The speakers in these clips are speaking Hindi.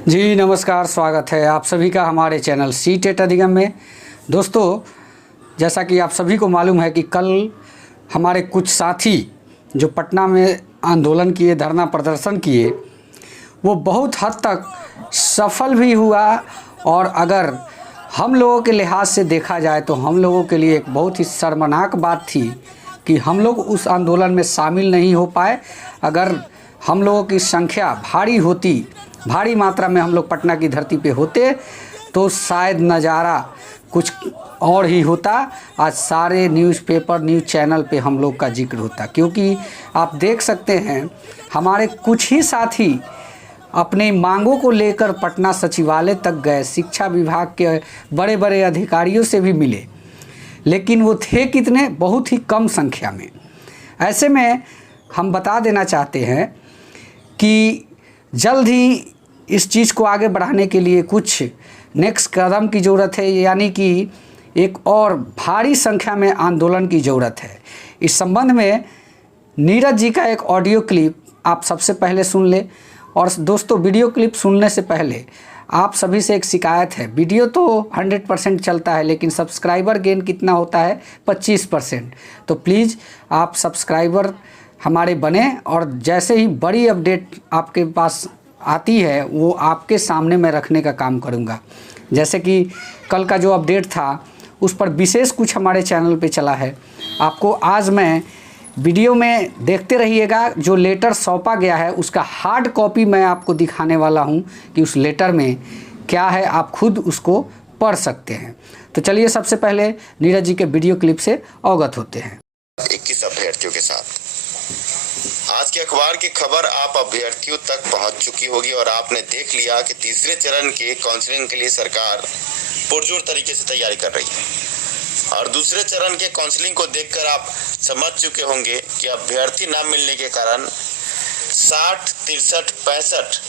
जी नमस्कार, स्वागत है आप सभी का हमारे चैनल सी टेट अधिगम में। दोस्तों, जैसा कि आप सभी को मालूम है कि कल हमारे कुछ साथी जो पटना में आंदोलन किए, धरना प्रदर्शन किए, वो बहुत हद तक सफल भी हुआ। और अगर हम लोगों के लिहाज से देखा जाए तो हम लोगों के लिए एक बहुत ही शर्मनाक बात थी कि हम लोग उस आंदोलन में शामिल नहीं हो पाए। अगर हम लोगों की संख्या भारी मात्रा में हम लोग पटना की धरती पे होते तो शायद नज़ारा कुछ और ही होता। आज सारे न्यूज़पेपर, न्यूज़ चैनल पे हम लोग का जिक्र होता, क्योंकि आप देख सकते हैं हमारे कुछ ही साथी अपने मांगों को लेकर पटना सचिवालय तक गए, शिक्षा विभाग के बड़े बड़े अधिकारियों से भी मिले, लेकिन वो थे कितने? बहुत ही कम संख्या में। ऐसे में हम बता देना चाहते हैं कि जल्द ही इस चीज़ को आगे बढ़ाने के लिए कुछ नेक्स्ट कदम की ज़रूरत है, यानी कि एक और भारी संख्या में आंदोलन की ज़रूरत है। इस संबंध में नीरज जी का एक ऑडियो क्लिप आप सबसे पहले सुन ले। और दोस्तों, वीडियो क्लिप सुनने से पहले आप सभी से एक शिकायत है। वीडियो तो 100% चलता है, लेकिन सब्सक्राइबर गेन कितना होता है? 25%। तो प्लीज़ आप सब्सक्राइबर हमारे बने, और जैसे ही बड़ी अपडेट आपके पास आती है वो आपके सामने मैं रखने का काम करूँगा। जैसे कि कल का जो अपडेट था उस पर विशेष कुछ हमारे चैनल पे चला है। आपको आज मैं वीडियो में देखते रहिएगा। जो लेटर सौंपा गया है उसका हार्ड कॉपी मैं आपको दिखाने वाला हूं कि उस लेटर में क्या है, आप खुद उसको पढ़ सकते हैं। तो चलिए सबसे पहले नीरज जी के वीडियो क्लिप से अवगत होते हैं। 21 अभ्यर्थियों के साथ आज के अखबार की खबर आप अभ्यर्थियों तक पहुंच चुकी होगी और आपने देख लिया कि तीसरे चरण के काउंसलिंग के लिए सरकार पुरजोर तरीके से तैयारी कर रही है। और दूसरे चरण के काउंसलिंग को देखकर आप समझ चुके होंगे कि अभ्यर्थी न मिलने के कारण 60, 63, 65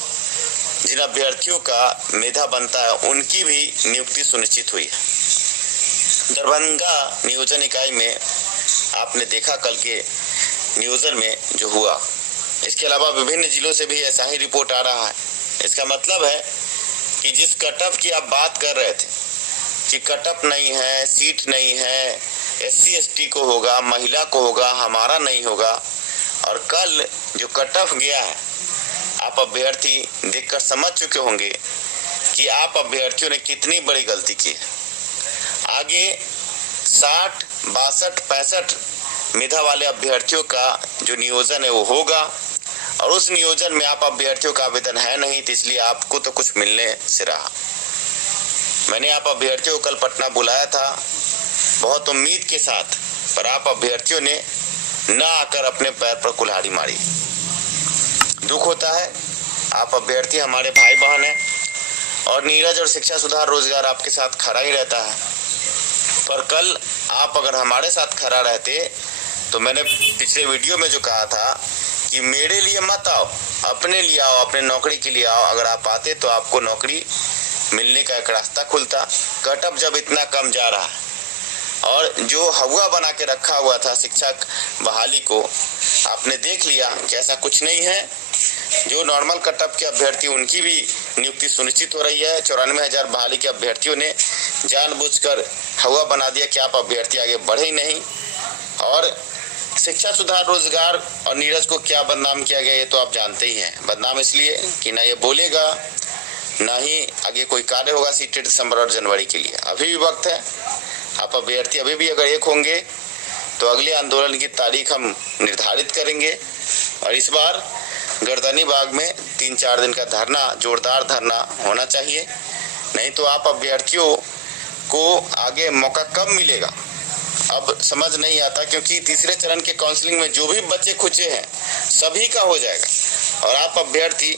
जिन अभ्यर्थियों का मेधा बनता है उनकी भी नियुक्ति सुनिश्चित हुई है। दरभंगा नियोजन इकाई में आपने देखा कल के नियोजन में जो हुआ। इसके अलावा विभिन्न जिलों से भी ऐसा ही रिपोर्ट आ रहा है। इसका मतलब है कि जिस कटअफ की आप बात कर रहे थे कि कटअफ नहीं है, सीट नहीं है, SC ST को होगा, महिला को होगा, हमारा नहीं होगा, और कल जो कटअफ गया है आप अभ्यर्थी देखकर समझ चुके होंगे कि आप अभ्यर्थियों ने कितनी बड़ी गलती की है। आगे 60, 62, 65 मेधा वाले अभ्यर्थियों का जो नियोजन है वो होगा, और उस नियोजन में आप अभ्यर्थियों का आवेदन है नहीं, तो इसलिए आपको तो कुछ मिलने से रहा। मैंने आप अभ्यर्थियों को कल पटना बुलाया था बहुत उम्मीद के साथ, पर आप अभ्यर्थियों ने न आकर अपने पैर पर कुल्हाड़ी मारी। दुख होता है, आप अभ्यर्थी हमारे भाई बहन हैं और नीरज और शिक्षा सुधार रोजगार आपके साथ खड़ा ही रहता है। पर कल आप अगर हमारे साथ खड़ा रहते तो मैंने पिछले वीडियो में जो कहा था कि मेरे लिए मत आओ, अपने लिए आओ, अपने नौकरी के लिए आओ। अगर आप आते तो आपको नौकरी मिलने का एक रास्ता खुलता। कटअप जब इतना कम जा रहा है और जो हवा बना के रखा हुआ था शिक्षक बहाली को, आपने देख लिया कि ऐसा कुछ नहीं है। जो नॉर्मल कटअप के अभ्यर्थी उनकी भी नियुक्ति सुनिश्चित हो रही है। 94,000 बहाली के अभ्यर्थियों ने जानबूझकर हवा बना दिया कि आप अभ्यर्थी आगे बढ़े ही नहीं। और शिक्षा सुधार रोजगार और नीरज को क्या बदनाम किया गया ये तो आप जानते ही हैं। बदनाम इसलिए कि ना ये बोलेगा, ना ही आगे कोई कार्य होगा सीटेड दिसंबर और जनवरी के लिए। अभी भी वक्त है, आप अभ्यर्थी अभी भी अगर एक होंगे तो अगले आंदोलन की तारीख हम निर्धारित करेंगे। और इस बार गर्दनी बाग में 3-4 दिन का धरना, जोरदार धरना होना चाहिए, नहीं तो आप अभ्यर्थियों को आगे मौका कब मिलेगा अब समझ नहीं आता। क्योंकि तीसरे चरण के काउंसलिंग में जो भी बच्चे खुचे हैं सभी का हो जाएगा, और आप अभ्यर्थी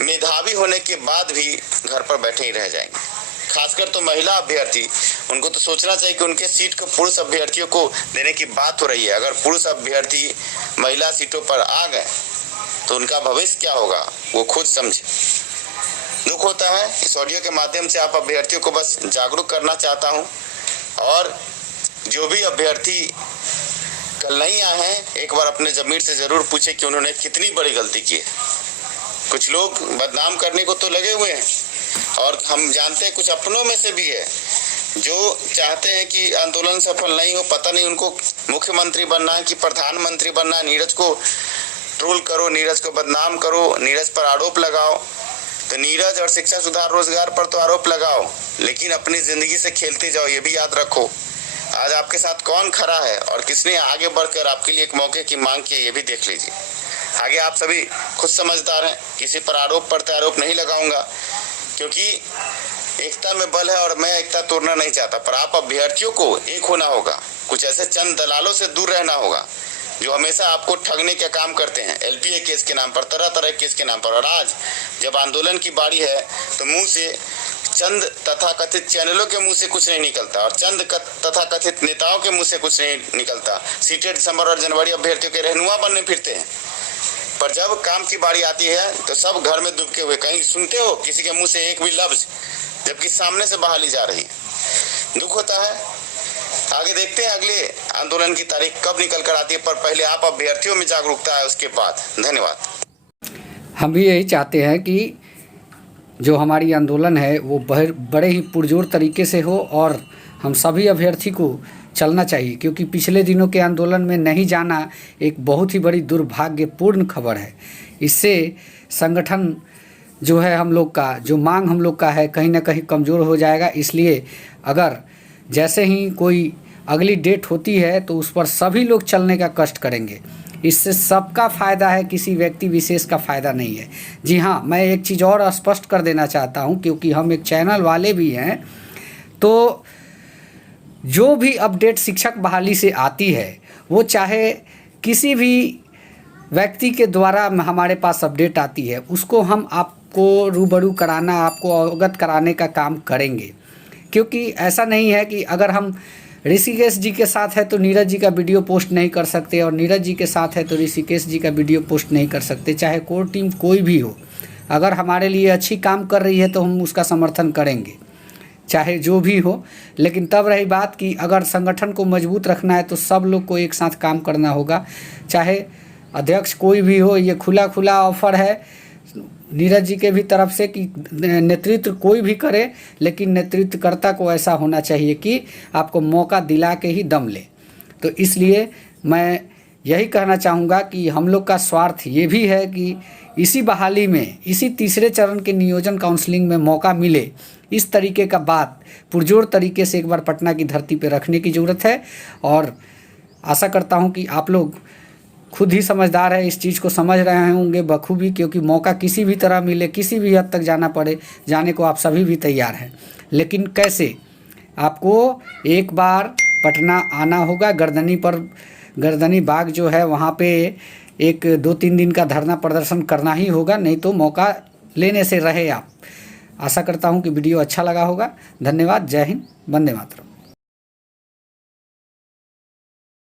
मेधावी होने के बाद भी घर पर बैठे ही रह जाएंगे। खासकर तो महिला अभ्यर्थी, उनको तो सोचना चाहिए कि उनके सीट को पुरुष अभ्यर्थियों को देने की बात हो रही है। अगर पुरुष अभ्यर्थी महिला सीटों पर आ गए तो उनका भविष्य क्या होगा वो खुद समझे। दुख होता है। इस ऑडियो के माध्यम से आप अभ्यर्थियों को बस जागरूक करना चाहता हूं, और जो भी अभ्यर्थी कल नहीं आए हैं एक बार अपने ज़मीर से ज़रूर पूछे कि उन्होंने कितनी बड़ी गलती की है। कुछ लोग बदनाम करने को तो लगे हुए हैं, और हम जानते हैं कुछ अपनों में से भी है जो चाहते हैं कि आंदोलन सफल नहीं हो। पता नहीं उनको मुख्यमंत्री बनना है कि प्रधानमंत्री बनना है। नीरज को ट्रोल करो, नीरज को बदनाम करो, नीरज पर आरोप लगाओ। तो नीरज और शिक्षा सुधार रोजगार पर तो आरोप लगाओ, लेकिन अपनी जिंदगी से खेलते जाओ। ये भी याद रखो, आज आपके साथ कौन खड़ा है और किसने आगे बढ़कर आपके लिए एक मौके की मांग की, ये भी देख लीजिए। आगे आप सभी खुद समझदार हैं, किसी पर आरोप प्रत्यारोप नहीं लगाऊंगा, क्योंकि एकता में बल है और मैं एकता तोड़ना नहीं चाहता। पर आप अभ्यर्थियों को एक होना होगा, कुछ ऐसे चंद दलालों से दूर रहना होगा जो हमेशा आपको ठगने का काम करते हैं, एलपीए केस के नाम पर, तरह तरह के केस के नाम पर। और आज जब आंदोलन की बारी है तो मुंह से चंद तथाकथित चैनलों के मुंह से कुछ नहीं निकलता और चंद तथाकथित नेताओं के मुंह से कुछ नहीं निकलता। सीटेट दिसंबर और जनवरी अभ्यर्थियों के रहनुमा बनने फिरते हैं, पर जब काम की बारी आती है तो सब घर में दुबके हुए। कहीं सुनते हो किसी के मुंह से एक भी लफ्ज, जबकि सामने से बहाली जा रही है। दुख होता है। आगे देखते हैं अगले आंदोलन की तारीख कब निकल कर आती है, पर पहले आप अभ्यर्थियों में जागरूकता है, उसके बाद। धन्यवाद। हम भी यही चाहते हैं कि जो हमारी आंदोलन है वो बड़े ही पुरजोर तरीके से हो और हम सभी अभ्यर्थी को चलना चाहिए, क्योंकि पिछले दिनों के आंदोलन में नहीं जाना एक बहुत ही बड़ी दुर्भाग्यपूर्ण खबर है। इससे संगठन जो है हम लोग का, जो मांग हम लोग का है, कहीं ना कहीं कमज़ोर हो जाएगा। इसलिए अगर जैसे ही कोई अगली डेट होती है तो उस पर सभी लोग चलने का कष्ट करेंगे। इससे सबका फ़ायदा है, किसी व्यक्ति विशेष का फ़ायदा नहीं है। जी हाँ, मैं एक चीज़ और स्पष्ट कर देना चाहता हूँ, क्योंकि हम एक चैनल वाले भी हैं, तो जो भी अपडेट शिक्षक बहाली से आती है वो चाहे किसी भी व्यक्ति के द्वारा हमारे पास अपडेट आती है, उसको हम आपको रूबरू कराना, आपको अवगत कराने का काम करेंगे। क्योंकि ऐसा नहीं है कि अगर हम ऋषिकेश जी के साथ है तो नीरज जी का वीडियो पोस्ट नहीं कर सकते, और नीरज जी के साथ है तो ऋषिकेश जी का वीडियो पोस्ट नहीं कर सकते। चाहे कोर टीम कोई भी हो, अगर हमारे लिए अच्छी काम कर रही है तो हम उसका समर्थन करेंगे, चाहे जो भी हो। लेकिन तब रही बात कि अगर संगठन को मजबूत रखना है तो सब लोग को एक साथ काम करना होगा, चाहे अध्यक्ष कोई भी हो। ये खुला खुला ऑफर है नीरज जी के भी तरफ से कि नेतृत्व कोई भी करे, लेकिन नेतृत्वकर्ता को ऐसा होना चाहिए कि आपको मौका दिला के ही दम ले। तो इसलिए मैं यही कहना चाहूँगा कि हम लोग का स्वार्थ ये भी है कि इसी बहाली में, इसी तीसरे चरण के नियोजन काउंसलिंग में मौका मिले। इस तरीके का बात पुरजोर तरीके से एक बार पटना की धरती पर रखने की ज़रूरत है, और आशा करता हूँ कि आप लोग खुद ही समझदार है, इस चीज़ को समझ रहे होंगे बखूबी, क्योंकि मौका किसी भी तरह मिले, किसी भी हद तक जाना पड़े, जाने को आप सभी भी तैयार हैं। लेकिन कैसे? आपको एक बार पटना आना होगा, गर्दनी बाग जो है वहाँ पे एक 2-3 दिन का धरना प्रदर्शन करना ही होगा, नहीं तो मौका लेने से रहे आप। आशा करता हूँ कि वीडियो अच्छा लगा होगा। धन्यवाद। जय हिंद, वंदे मातरम।